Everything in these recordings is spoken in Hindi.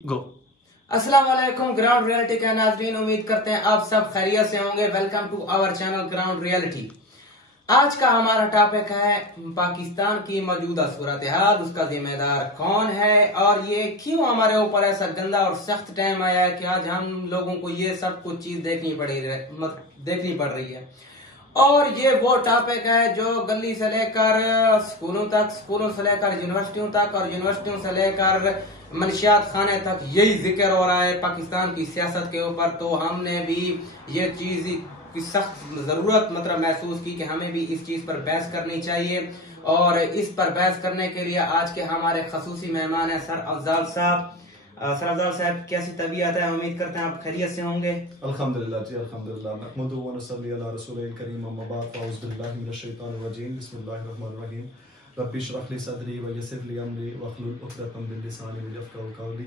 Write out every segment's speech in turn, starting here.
गो। अस्सलाम वालेकुम ग्राउंड रियलिटी के नाज़रीन, उम्मीद करते हैं आप सब खैरियत से होंगे। Welcome to our channel ground reality. आज का हमारा टॉपिक है पाकिस्तान की मौजूदा सूरत हाल, उसका जिम्मेदार कौन है और ये क्यों हमारे ऊपर ऐसा गंदा और सख्त टाइम आया है कि आज हम लोगों को ये सब कुछ चीज देखनी पड़ रही है। और ये वो टॉपिक है जो गली से लेकर स्कूलों तक, स्कूलों से लेकर यूनिवर्सिटियों तक और यूनिवर्सिटियों से लेकर मनशियात खाने तक यही जिक्र हो रहा है पाकिस्तान की सियासत के ऊपर। तो हमने भी ये चीज की सख्त जरूरत महसूस की कि हमें भी इस चीज पर बहस करनी चाहिए। और इस पर बहस करने के लिए आज के हमारे खसूसी मेहमान है सर अफजाल साहब। सर अफजाल साहब, कैसी तबीयत है? उम्मीद करते हैं आप खैरियत से होंगे। अल्हम्दुलिल्लाह जी, अल्हम्दुलिल्लाह। नहमदुहु व नसल्ली अला रसूलिल करीम, अम्मा बाद, फ़अऊज़ु बिल्लाहि मिनश शैतानिर रजीम, बिस्मिल्लाहिर रहमानिर रहीम। रब्बि इश्रह ली सदरी व यस्सिर ली अमरी वहलुल उक़दतम मिन लिसानी यफ़क़हू क़ौली।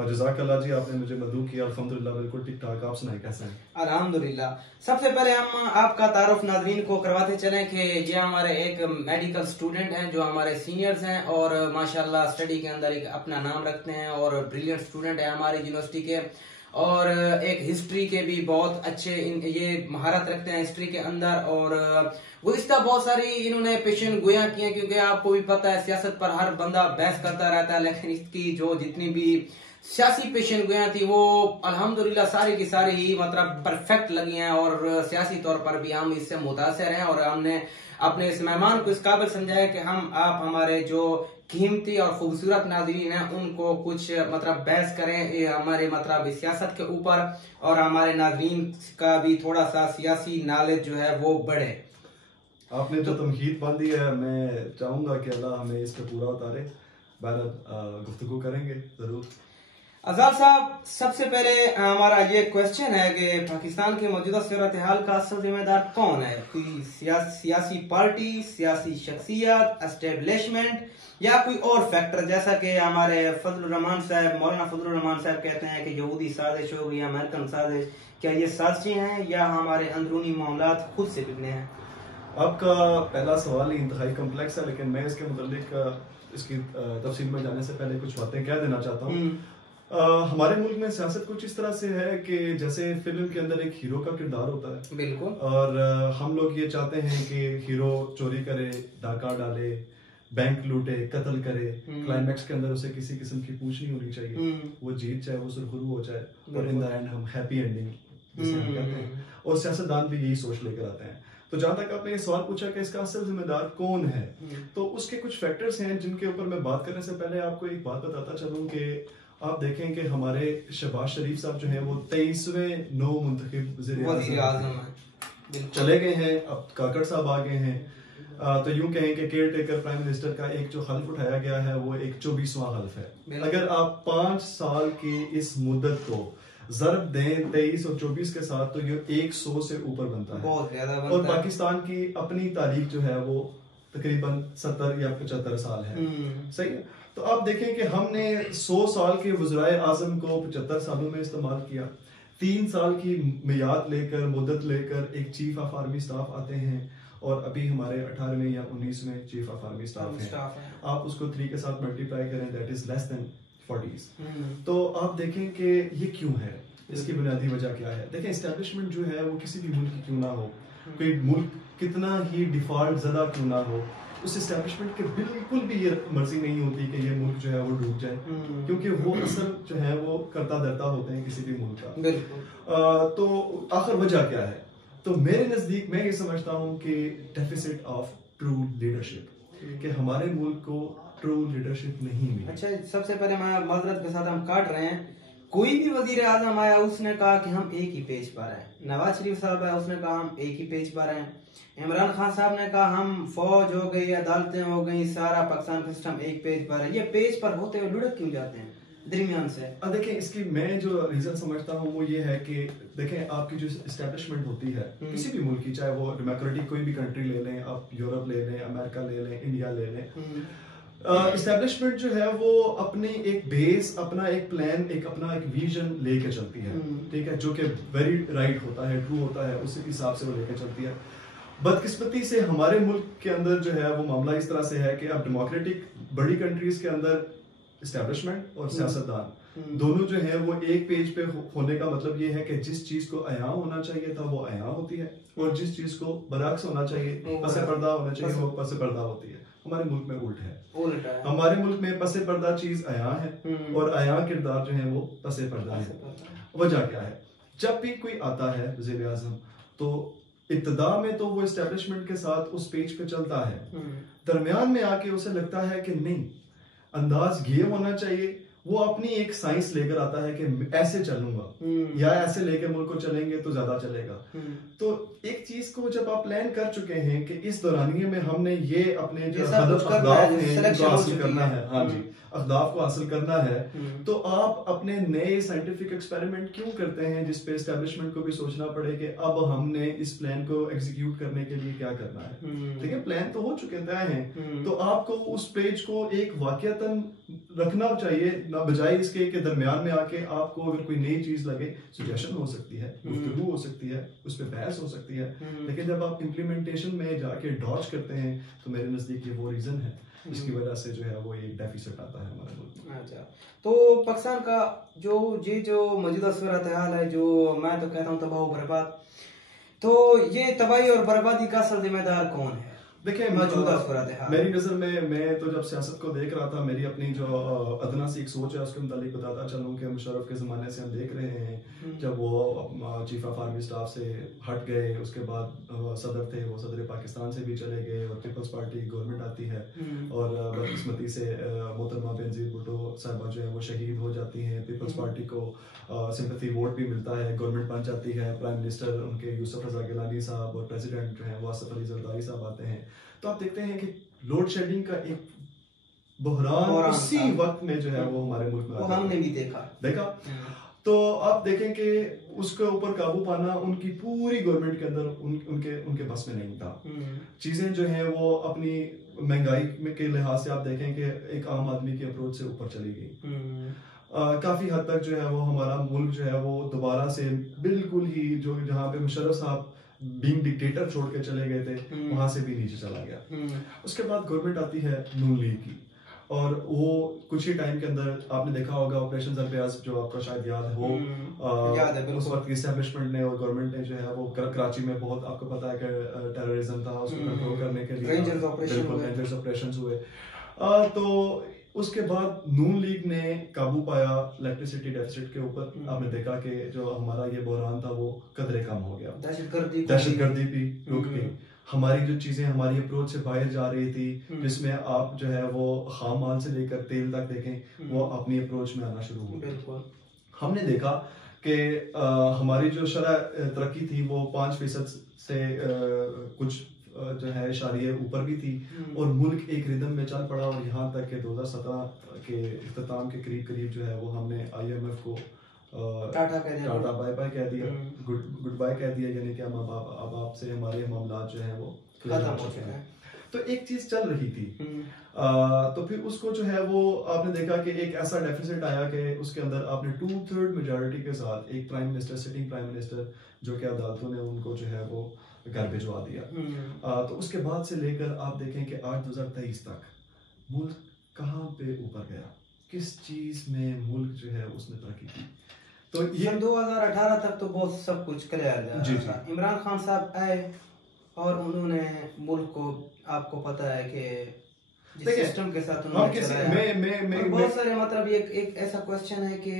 जज़ाकल्लाह जी, आपने मुझे मदऊ किया। अल्हम्दुलिल्लाह बिल्कुल ठीक ठाक। आप सुनाएं कैसे हैं? अल्हम्दुलिल्लाह। सबसे पहले हम आपका तारुफ नाज़रीन को करवाते चलें कि ये हमारे एक मेडिकल स्टूडेंट हैं जो हमारे सीनियर्स हैं और माशाल्लाह स्टडी के अंदर एक अपना नाम रखते हैं और ब्रिलियंट स्टूडेंट है हमारी यूनिवर्सिटी के। और एक हिस्ट्री के भी बहुत अच्छे ये महारत रखते हैं हिस्ट्री के अंदर। और गुज़िश्ता बहुत सारी इन्होंने पेशन गोया की हैं, क्योंकि आपको भी पता है सियासत पर हर बंदा बहस करता रहता है, लेकिन इसकी जो जितनी भी सियासी पेशन गोया थी वो अल्हम्दुलिल्लाह सारी की सारी ही परफेक्ट लगी हैं। और सियासी तौर पर भी हम इससे मुतासर हैं और हमने अपने इस मेहमान को इस काबिल समझाया कि आप हमारे जो कीमती और खूबसूरत नाज़रीन हैं उनको कुछ बहस करें हमारे सियासत के ऊपर, और हमारे नाज़रीन का भी थोड़ा सा सियासी नॉलेज जो है वो बढ़े। आपने जो तमहीद बांधी है, मैं चाहूंगा कि अल्लाह हमें इस पे पूरा उतारे। बहरहाल गुफ्तगू करेंगे जरूर। अफजाल साहब, सबसे पहले हमारा ये क्वेश्चन है कि पाकिस्तान के मौजूदा सूरत हाल का असल जिम्मेदार कौन है? कोई सियासी पार्टी, सियासी शख्सियत, एस्टेब्लिशमेंट या कोई और फैक्टर, जैसा कि हमारे मौलाना फजलुर रहमान साहब कहते हैं कि यहूदी साजिश हो गई, अमेरिकन साजिश। क्या ये साजिशें हैं या हमारे अंदरूनी मामलात खुद से बिगड़े हैं? आपका पहला सवाल ही इंतहाई कम्प्लेक्स है, लेकिन मैं इसके मुतालिक इसकी तफसील में जाने से पहले कुछ बातें कह देना चाहता हूँ। हमारे मुल्क में सियासत कुछ इस तरह से है कि जैसे फिल्म के अंदर एक हीरो का किरदार होता है, बिल्कुल, और हम लोग ये चाहते हैं कि हीरो चोरी करे, डाका डाले, बैंक लूटे, कत्ल करे, क्लाइमैक्स के अंदर उसे किसी किस्म की पूछ नहीं होनी चाहिए, वो जीत जाए, वो सुरखरू हो जाए और इन द एंड हम हैप्पी एंडिंग जिसे हम कहते हैं। और सियासतदान भी यही सोच लेकर आते हैं। तो जहां तक आपने ये सवाल पूछा कि इसका असल जिम्मेदार कौन है, तो उसके कुछ फैक्टर्स हैं जिनके ऊपर मैं बात करने से पहले आपको एक बात बताता चलूं कि आप देखें कि हमारे शहबाज शरीफ साहब जो हैं वो 23वें नौ मुंतखब वज़ीर-ए-आज़म चले गए हैं। अब काकड़ साहब आ गए हैं। तो यूं कहें कि केयर टेकर प्राइम मिनिस्टर का एक जो हल्फ उठाया गया है वो एक 24वां हल्फ है। अगर आप 5 साल की इस मुद्दत को ज़रब दें 23 और 24 के साथ, तो ये 100 से ऊपर बनता है। बहुत ज्यादा बनता और पाकिस्तान की अपनी तारीख जो है वो तकरीबन 70 या 75 साल है। सही है। तो आप देखें कि हमने 100 साल के वज़ीर आज़म को 75 सालों में इस्तेमाल किया। 3 साल की मियाद लेकर, मुद्दत लेकर एक चीफ ऑफ आर्मी स्टाफ आते हैं और अभी हमारे 18वें या 19वें चीफ ऑफ आर्मी स्टाफ है। आप उसको 3 के साथ मल्टीप्लाई करें, that is less than 40s। तो आप देखें कि ये क्यों है, इसकी बुनियादी वजह क्या है। देखें, एस्टेब्लिशमेंट जो है वो किसी भी मुल्क की क्यों ना हो, कोई मुल्क कितना ही डिफॉल्ट ज़दा क्यों ना हो, उस एस्टेब्लिशमेंट के बिल्कुल भी ये मर्जी नहीं होती कि ये मुल्क जो है वो डूब जाए, क्योंकि वो असल जो है वो करता धरता होते हैं किसी भी मुल्क का। तो आखिर वजह क्या है? तो मेरे नज़दीक मैं ये समझता हूँ कि डेफिसिट ऑफ ट्रू लीडरशिप, कि हमारे मुल्क को ट्रू लीडरशिप नहीं मिली। अच्छा, सबसे पहले मैं माजरत के साथ हम काट रहे हैं, कोई भी वजीर आजम आया उसने कहा कि हम एक ही पेज पर हैं। नवाज शरीफ साहब आया, उसने कहा हम एक ही पेज पर हैं। इमरान खान साहब ने कहा हम फौज हो गई, अदालतें हो गई, सारा पाकिस्तान का सिस्टम एक पेज पर है। ये पेज पर होते हुए लुढ़क क्यों जाते हैं दरमियान से? देखिए, इसकी मैं जो रीजन समझता हूँ वो ये है कि देखें, आपकी जो एस्टेब्लिशमेंट होती है किसी भी मुल्क की, चाहे वो डेमोक्रेटिक कोई भी कंट्री ले लें, आप यूरोप ले लें, अमेरिका ले लें, इंडिया ले लें, एस्टेब्लिशमेंट जो है वो अपने एक बेस, अपना एक प्लान, अपना एक विजन लेके चलती है। ठीक है, जो कि वेरी राइट होता है, ट्रू होता है, उसी हिसाब से वो लेके चलती है। बदकिस्मती से हमारे मुल्क के अंदर जो है वो मामला इस तरह से है कि अब डेमोक्रेटिक बड़ी कंट्रीज के अंदर एस्टेब्लिशमेंट और सियासतदान दोनों जो है वो एक पेज पे होने का मतलब ये है कि जिस चीज को अयां होना चाहिए था वो अयां होती है, और जिस चीज को बरअक्स होना चाहिए, पसे पर्दा होना चाहिए, वो पसे पर्दा होती है। हमारे मुल्क में उल्टा है। हमारे मुल्क में पसे पर्दा चीज अयां है और अयां किरदार जो है वो पसे पर्दा है। वजह क्या है? जब भी कोई आता है वज़ीर आज़म, तो इब्तिदा में तो वो एस्टेब्लिशमेंट के साथ उस पेज पे चलता है, दरमियान में आके उसे लगता है कि नहीं, अंदाज ये होना चाहिए, वो अपनी एक साइंस लेकर आता है कि ऐसे चलूंगा या ऐसे लेके मुल्क को चलेंगे तो ज्यादा चलेगा। तो एक चीज को जब आप प्लान कर चुके हैं कि इस दौरानिये में हमने ये अपने जो अहदाफ हासिल करना है, हाँ जी, अहदाफ को हासिल करना है, तो आप अपने नए साइंटिफिक एक्सपेरिमेंट क्यों करते हैं जिस पे एस्टेब्लिशमेंट को भी सोचना पड़े कि अब हमने इस प्लान को एग्जीक्यूट करने के लिए क्या करना है। ठीक है, प्लान तो हो चुके तय हैं, तो आपको उस पेज को एक वाकयातन रखना चाहिए, ना बजाय इसके कि दरमियान में आके आपको अगर कोई नई चीज लगे, सजेशन हो सकती है, गुफ्तगू हो सकती है, उस पर बहस हो सकती है, लेकिन जब आप इम्प्लीमेंटेशन में जाके डॉज करते हैं तो मेरे नजदीक ये वो रीजन है इसकी वजह से जो है वो एक डेफिसिट आता है हमारे मुल्क में। अच्छा, तो पाकिस्तान का जो मौजूदा सूरत हाल है, जो मैं तो कहता हूँ तबाह बर्बाद, तो ये तबाही और बर्बादी का असल जिम्मेदार कौन है? देखिए, मौजूदा सूरत हाल मेरी नजर में, मैं तो जब सियासत को देख रहा था, मेरी अपनी जो अदना सी एक सोच है उसके मुतालिक बताता चलूं कि मुशर्रफ के ज़माने से हम देख रहे हैं, जब वो चीफ ऑफ आर्मी स्टाफ से हट गए, उसके बाद सदर थे, वो सदर पाकिस्तान से भी चले गए और पीपल्स पार्टी गवर्नमेंट आती है, और बदकिस्मती से मोहतरमा बेनज़ीर भुट्टो साहिबा जो है वो शहीद हो जाती हैं, पीपल्स पार्टी को सिंपैथी वोट भी मिलता है, गवर्नमेंट बन जाती है, प्राइम मिनिस्टर उनके यूसुफ रज़ा गिलानी साहब और प्रेसिडेंट जो है वो आसिफ अली ज़रदारी साहब आते हैं, तो आप देखते हैं कि लोड शेडिंग का एक बहरान उसी वक्त में जो है वो हमारे मुल्क में वो हमने भी देखा। तो आप देखें कि उसके ऊपर काबू पाना उनकी पूरी गवर्नमेंट के अंदर उनके बस में नहीं था। चीजें जो है वो अपनी महंगाई के लिहाज से आप देखें कि एक आम आदमी की अप्रोच से ऊपर चली गई। काफी हद तक जो है वो हमारा मुल्क जो है वो दोबारा से बिल्कुल ही जो जहाँ पे मुशर्रफ साहब बीइंग डिक्टेटर छोड़ के चले गए थे, वहां से भी नीचे चला गया। उसके बाद गवर्नमेंट आती है नून लीग की, और वो कुछ ही टाइम के अंदर आपने देखा होगा ऑपरेशन सरफराज, जो आपको शायद याद हो, उस वक्त की एस्टेब्लिशमेंट ने और गवर्नमेंट ने जो है वो कराची में बहुत, आपको पता है कि टेररिज्म था, उसको कंट्रोल करने के लिए रेंजर्स ऑपरेशंस हुए। तो उसके बाद नून लीग ने काबू पाया इलेक्ट्रिसिटी डेफिसिट के ऊपर। आपने देखा कि जो हमारा ये बहरान था वो कदरे कम हो गया, दहशतगर्दी भी रुक गई, हमारी जो चीजें हमारी अप्रोच से बाहर जा रही थी, जिसमें आप जो है वो खाम माल से लेकर तेल तक देखें, वो अपनी अप्रोच में आना शुरू हो गई। हमने देखा कि हमारी जो शरह तरक्की थी वो 5% से कुछ जो है इशारिये ऊपर भी थी, और मुल्क एक रिदम में चल पड़ा, और यहाँ तक कि 2017 के इख्तिताम के करीब जो है वो हमने IMF को टाटा बाय बाय कह दिया, गुड बाय कह दिया, यानी कि अब आपसे हमारे मामला जो है वो खत्म हो चुके हैं। तो एक चीज चल रही थी, तो फिर उसको जो है वो आपने देखा कि एक ऐसा डेफिसिट आया कि उसके अंदर आपने 2/3 मेजॉरिटी के साथ एक prime minister, sitting prime minister, जो कि अदालतों ने उनको जो है वो घर भिजवा दिया। तो उसके बाद से लेकर आप देखें कि 2023 तक मुल्क कहाँ पे ऊपर गया, किस चीज में मुल्क जो है उसने तरक्की की। तो ये 2018 तक तो बहुत सब कुछ क्लियर था। इमरान खान साहब आए और उन्होंने मुल्क को, आपको पता है कि सिस्टम के साथ उन्होंने चलाया, बहुत सारे, मतलब एक ऐसा क्वेश्चन है कि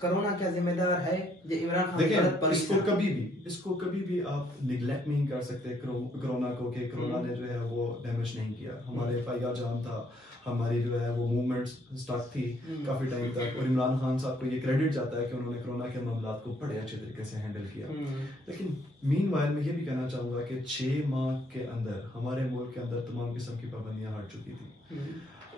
कोरोना क्या जिम्मेदार है ये इमरान खान। इसको कभी भी आप निगलेक्ट नहीं कर सकते कोरोना को, कि कोरोना ने जो है वो डैमेज नहीं किया। हमारे FIR जाम था, हमारी जो है वो मूवमेंट स्टक थी काफी टाइम तक, और इमरान खान साहब को ये क्रेडिट जाता है कि उन्होंने कोरोना के मामला को बड़े अच्छे तरीके से हैंडल किया। लेकिन मीनवाइल मैं ये भी कहना चाहूंगा कि 6 माह के अंदर हमारे मुल्क के अंदर तमाम किस्म की पाबंदियां हट चुकी थी,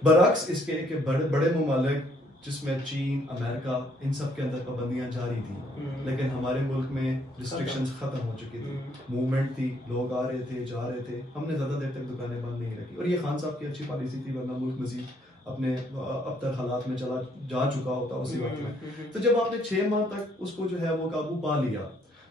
बरअक्स इसके कि बड़े ममालिक जिसमें चीन, अमेरिका, इन सब के अंदर पाबंदियां जारी थी, लेकिन हमारे मुल्क में रिस्ट्रिक्शंस खत्म हो चुकी थी, मूवमेंट थी, लोग आ रहे थे, जा रहे थे, हमने ज्यादा देर तक दुकानें बंद नहीं रखी, और ये खान साहब की अच्छी पॉलिसी थी, वरना मुल्क मजीद अपने अब तक हालात में जा चुका होता उसी वक्त में। तो जब आपने 6 माह तक उसको जो है वो काबू पा लिया,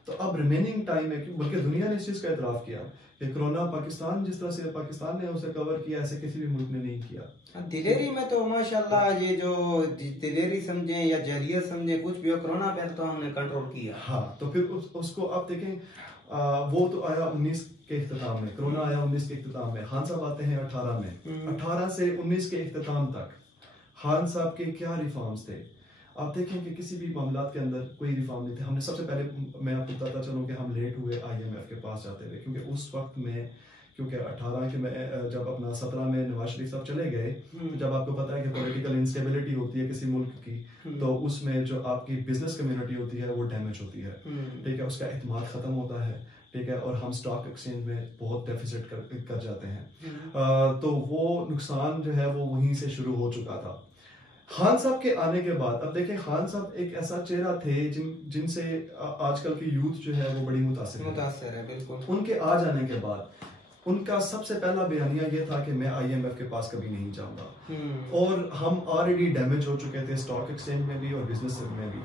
तो अब रिमेनिंग टाइम है कि बल्कि दुनिया ने इस चीज़ का एतराफ़ किया कि कोरोना पाकिस्तान जिस तरह से पाकिस्तान ने उसे कवर किया ऐसे किसी भी मुल्क ने नहीं किया। दिलेरी में तो माशाल्लाह ये जो दिलेरी समझें या जहरियत समझें कुछ भी हो, कोरोना पर तो हमने कंट्रोल किया। हाँ, तो फिर उसको आप देखें, वो तो आया 19 के इख्तिताम में, कोरोना आया 19 के इख्तिताम में, खान साहब आते हैं 18 में। 18 से 19 के इख्तिताम तक खान साहब के क्या रिफॉर्म्स थे। आप देखें कि किसी भी मामलात के अंदर कोई रिफॉर्म नहीं थे। हमने सबसे पहले, मैं आपको बताता चलूँ कि हम लेट हुए IMF के पास जाते हुए, क्योंकि उस वक्त में, क्योंकि 18 के में जब अपना 17 में नवाज शरीफ साहब चले गए, तो जब आपको पता है कि पॉलिटिकल इंस्टेबिलिटी होती है किसी मुल्क की, तो उसमें जो आपकी बिजनेस कम्युनिटी होती है वो डैमेज होती है, ठीक है, उसका एतमाद ख़त्म होता है, ठीक है, और हम स्टॉक एक्सचेंज में बहुत डेफिसिट कर जाते हैं। तो वो नुकसान जो है वो वहीं से शुरू हो चुका था। खान साहब के आने के बाद अब देखें, खान साहब एक ऐसा चेहरा थे जिनसे आजकल की यूथ जो है वो बड़ी मुतासिर है। बिल्कुल। उनके आ जाने के बाद उनका सबसे पहला बयानिया ये था कि मैं IMF के पास कभी नहीं जाऊंगा, और हम ऑलरेडी डैमेज हो चुके थे स्टॉक एक्सचेंज में भी और बिजनेस में भी।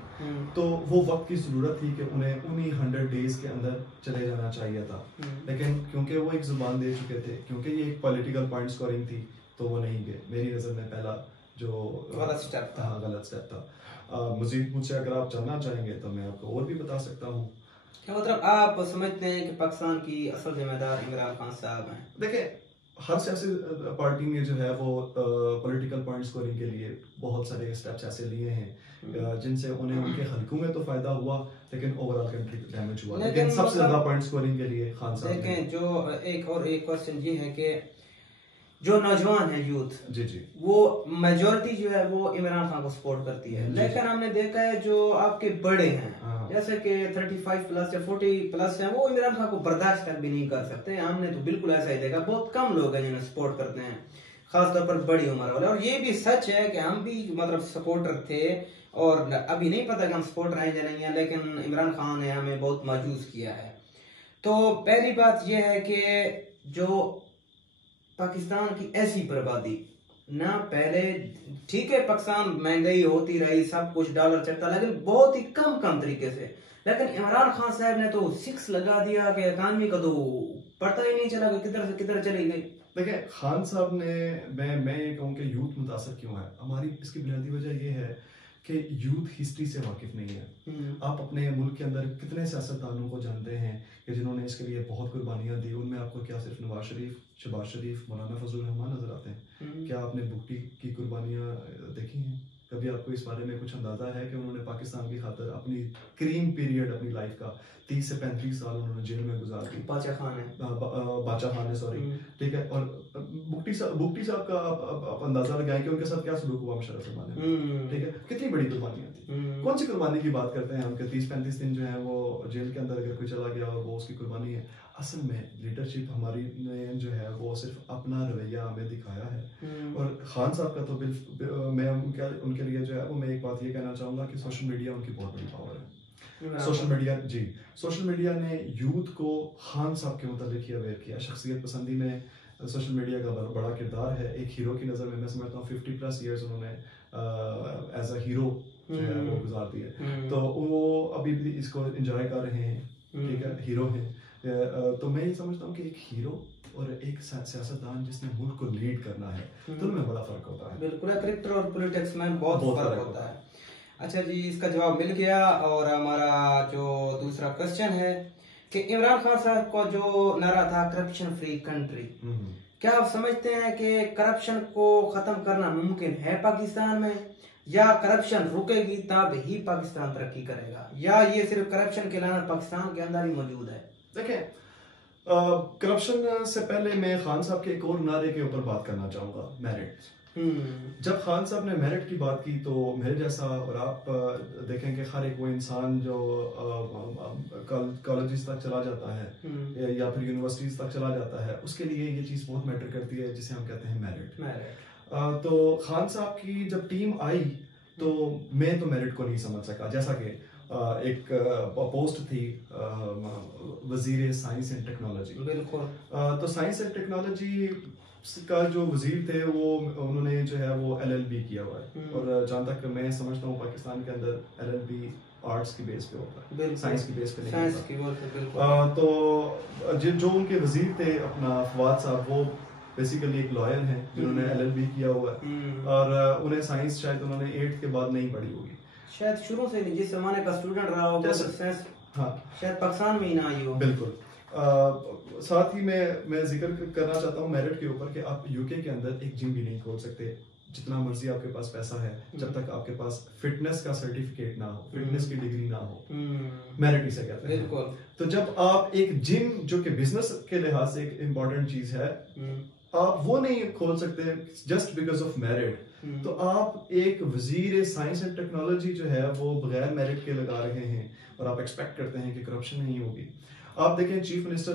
तो वो वक्त की जरूरत थी कि उन्हें उन्हीं 100 डेज के अंदर चले जाना चाहिए था, लेकिन क्योंकि वो एक जुबान दे चुके थे, क्योंकि ये एक पॉलिटिकल पॉइंट स्कोरिंग थी, तो वो नहीं गए। मेरी नज़र में पहला जो गलत स्टेप था। मजीद मुझसे अगर आप जानना चाहेंगे तो मैं आपको और भी बता सकता हूँ। क्या मतलब आप समझते हैं कि पाकिस्तान की असल जिम्मेदार इमरान खान साहब हैं? देखिए, हर सियासी पार्टी ने जो है वो पॉलिटिकल पॉइंट स्कोरिंग के लिए बहुत सारे स्टेप्स ऐसे लिए हैं जिनसे उन्हें उनके हलकों में तो फायदा हुआ, लेकिन ओवरऑल कंट्री डैमेज हुआ। लेकिन सबसे ज्यादा पॉइंट स्कोरिंग के लिए खान साहब। देखें, जो एक क्वेश्चन ये है कि जो नौजवान है, यूथ, जी, वो मेजोरिटी जो है वो इमरान खान को सपोर्ट करती है, लेकिन हमने देखा है जो आपके बड़े हैं, जैसे कि 35 प्लस या 40 प्लस हैं, वो इमरान खान को बर्दाश्त तक भी नहीं कर सकते। हमने तो बिल्कुल ऐसा ही देखा, बहुत कम लोग हैं जिन्हें सपोर्ट करते हैं, खासतौर पर बड़ी उम्र वाले। और ये भी सच है कि हम भी मतलब सपोर्टर थे, और अभी नहीं पता कि हम सपोर्टर हैं या नहीं है, लेकिन इमरान खान ने हमें बहुत मायूस किया है। तो पहली बात यह है कि जो पाकिस्तान की ऐसी बर्बादी ना, पहले ठीक है पाकिस्तान महंगाई होती रही, सब कुछ डॉलर चढ़ता, लेकिन बहुत ही कम तरीके से। लेकिन इमरान खान साहब ने तो 6 लगा दिया कि इकानमी का तो पता ही नहीं चला कि किधर से किधर चली गई। देखिए, खान साहब ने, मैं ये कहूँ कि यूथ मुतासर क्यों है, हमारी इसकी बुनियादी वजह ये है कि यूथ हिस्ट्री से वाकिफ नहीं है। आप अपने मुल्क के अंदर कितने सियासतदानों को जानते हैं कि जिन्होंने इसके लिए बहुत कुर्बानियां दी। उनमें आपको क्या सिर्फ नवाज शरीफ, शहबाज शरीफ, मौलाना फजल रहमान नजर आते हैं? क्या आपने भुट्टी की कुर्बानियां देखी हैं? कभी आपको इस बारे में कुछ अंदाजा है कि उन्होंने पाकिस्तान की खातिर अपनी क्रीम पीरियड अपनी लाइफ का 30 से 35 साल उन्होंने जेल में गुजार दी? बादशाह खान है, सॉरी, ठीक है। और भुट्टी साहब का आप अंदाजा लगाएं कि उनके साथ क्या सलूक हुआ मुशर्रफ रहमान ने, ठीक है, कितनी बड़ी कुर्बानियां थी। कौन सी कुर्बानी की बात करते हैं हम कि 30-35 दिन जो है वो जेल के अंदर अगर कोई चला गया और वो उसकी कुर्बानी है? असल में लीडरशिप हमारी ने जो है वो सिर्फ अपना रवैया हमें दिखाया है। और खान साहब का तो मैं उनके लिए जो है वो मैं एक बात ये कहना चाहूँगा कि सोशल मीडिया उनकी बहुत बड़ी पावर है। सोशल मीडिया ने यूथ को खान साहब के मुताबिक ही अवेयर किया। शख्सियत पसंदी में सोशल मीडिया का बड़ा किरदार है। एक हीरो की नज़र में मैं समझता हूँ 50+ ईयर्स उन्होंने एज अ हीरो जो है वो गुजार दिए, तो वो अभी भी इसको एंजॉय कर रहे हैं, ठीक है, हीरो हैं। तो मैं ये समझता हूँ कि एक हीरो और एक सियासतदान जिसने मुल्क को लीड करना है, दोनों में बड़ा फर्क होता है। बिल्कुल, क्रिकेटर और पॉलिटिक्स में बहुत फर्क होता है। अच्छा जी, इसका जवाब मिल गया। और हमारा जो दूसरा क्वेश्चन है कि इमरान खान साहब का जो नारा था करप्शन फ्री कंट्री, क्या आप समझते हैं कि करप्शन को खत्म करना मुमकिन है पाकिस्तान में, या करप्शन रुकेगी तब ही पाकिस्तान तरक्की करेगा, या ये सिर्फ करप्शन के लानत पाकिस्तान के अंदर ही मौजूद है? देखिए, करप्शन से पहले मैं खान साहब के एक और नारे के ऊपर बात करना चाहूंगा, मेरिट। जब खान साहब ने मेरिट की बात की तो मेरे जैसा, और आप देखें कि हर एक वो इंसान जो कॉलेजेस तक चला जाता है या फिर यूनिवर्सिटीज तक चला जाता है, उसके लिए ये चीज़ बहुत मैटर करती है जिसे हम कहते हैं मेरिट। तो खान साहब की जब टीम आई तो मैं तो मेरिट को नहीं समझ सका। जैसा कि एक पोस्ट थी वजीर साइंस एंड टेक्नोलॉजी। बिल्कुल। तो साइंस एंड टेक्नोलॉजी का जो वजीर थे वो उन्होंने जो है वो LLB किया हुआ है, और जहाँ तक मैं समझता हूँ पाकिस्तान के अंदर LLB आर्ट्स की बेस पे होता है, साइंस की बेस पे नहीं होता। तो जो उनके वजीर थे अपना फवाद साहब, वो बेसिकली एक लॉयर हैं जिन्होंने LLB किया हुआ है, और उन्हें साइंस शायद उन्होंने 8th के बाद नहीं पढ़ी होगी, शायद शुरू से नहीं, जिस जमाने का स्टूडेंट रहा होगा साइंस, हाँ शायद पाकिस्तान में ही ना आई हो। बिल्कुल। साथ ही मैं जिक्र करना चाहता हूँ मेरिट के ऊपर कि आप यूके के अंदर एक जिम भी नहीं खोल सकते, जितना मर्जी आपके पास पैसा है, जब तक आपके पास फिटनेस का सर्टिफिकेट ना हो, फिटनेस की डिग्री ना हो, मेरिट इसे कहते हैं। बिल्कुल। तो जब आप एक जिम, जो कि बिजनेस के लिहाज से एक इम्पोर्टेंट चीज है, आप वो नहीं खोल सकते जस्ट बिकॉज ऑफ मेरिट, तो आप एक वजीर साइंस एंड टेक्नोलॉजी जो है वो बगैर मेरिट के लगा रहे हैं, और आप एक्सपेक्ट करते हैं कि करप्शन नहीं होगी। आप देखें चीफ मिनिस्टर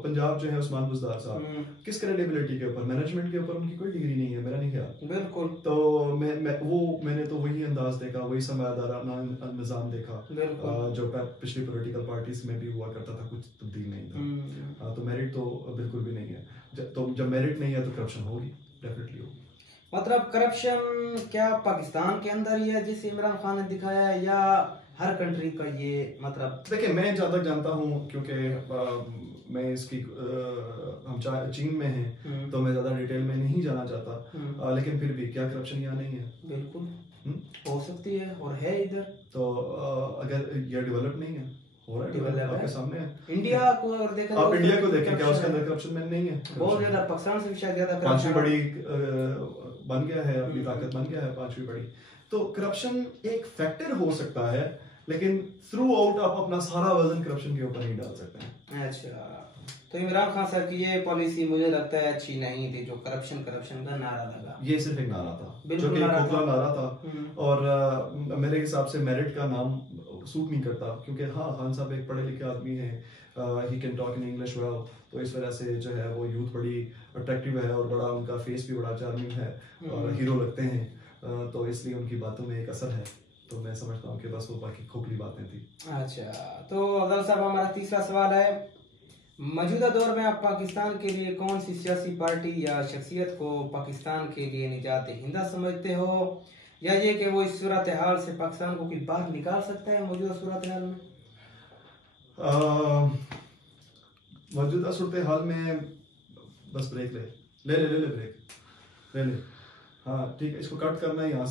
पंजाब जो है उस्मान बुज़दार साहब, किस क्रेडिबिलिटी के ऊपर, मैनेजमेंट के ऊपर उनकी कोई डिग्री नहीं है मेरा नहीं ख्याल। बिल्कुल। तो मैंने तो वही अंदाज देखा, वही सरमायादाराना निज़ाम देखा जो पिछली पॉलिटिकल पार्टीज में भी हुआ करता था, कुछ तब्दील नहीं था। तो मेरिट तो बिल्कुल भी नहीं है, तो जब मेरिट नहीं है तो करप्शन होगी, डेफिनेटली होगी। मतलब करप्शन क्या पाकिस्तान के अंदर ही है जिसे इमरान खान ने दिखाया है, या हर कंट्री का ये मतलब? देखिए मैं जहाँ तक जानता हूँ, क्योंकि मैं इसकी हम चीन में हैं तो मैं ज्यादा डिटेल में नहीं जाना चाहता, लेकिन फिर भी क्या करप्शन यहाँ नहीं है? बिल्कुल हो सकती है, और है इधर। तो अगर ये डेवलप नहीं है, हो रहा है डेवलप, आपके सामने है। इंडिया को अगर देखा, आप इंडिया को देखें, क्या उसके अंदर करप्शन में नहीं है? बहुत ज्यादा, पाकिस्तान से भी शायद ज्यादा। 5वीं बड़ी बन गया है, अपनी ताकत बन गया है 5वीं बड़ी। तो करप्शन एक फैक्टर हो सकता है, लेकिन थ्रू आउट आप अपना सारा वजन करप्शन के ऊपर नहीं डाल सकते हैं। अच्छा, तो इमरान खान सर की ये पॉलिसी मुझे लगता है अच्छी नहीं थी, जो करप्शन का नारा लगा। ये सिर्फ एक नारा था, जो कि खोखला नारा था, और मेरे हिसाब से मेरिट का नाम सूट नहीं करता, क्योंकि हाँ खान साहब एक पढ़े लिखे आदमी हैं, he can talk in English well, तो इस वजह से जो है वो यूथ बड़ी अट्रैक्टिव है, और बड़ा उनका फेस भी बड़ा चार्मिंग है, और हीरो लगते हैं, तो इसलिए उनकी बातों में एक असर है। तो मैं समझता हूँ कि बस वो बाकी खोखली बातें थी। अच्छा, तो अफजल साहब हमारा तीसरा सवाल है, मौजूदा दौर में आप पाकिस्तान के लिए कौन सी सियासी पार्टी या शख्सियत को पाकिस्तान के लिए निजात हिंदा समझते हो, या ये कि वो इस सूरत हाल से पाकिस्तान को बाहर निकाल सकता है मौजूदा सूरत हाल में? मौजूदा सूरत हाल में बस ब्रेक ले ब्रेक ले ले। हाँ ठीक है, इसको कट करना है यहाँ से।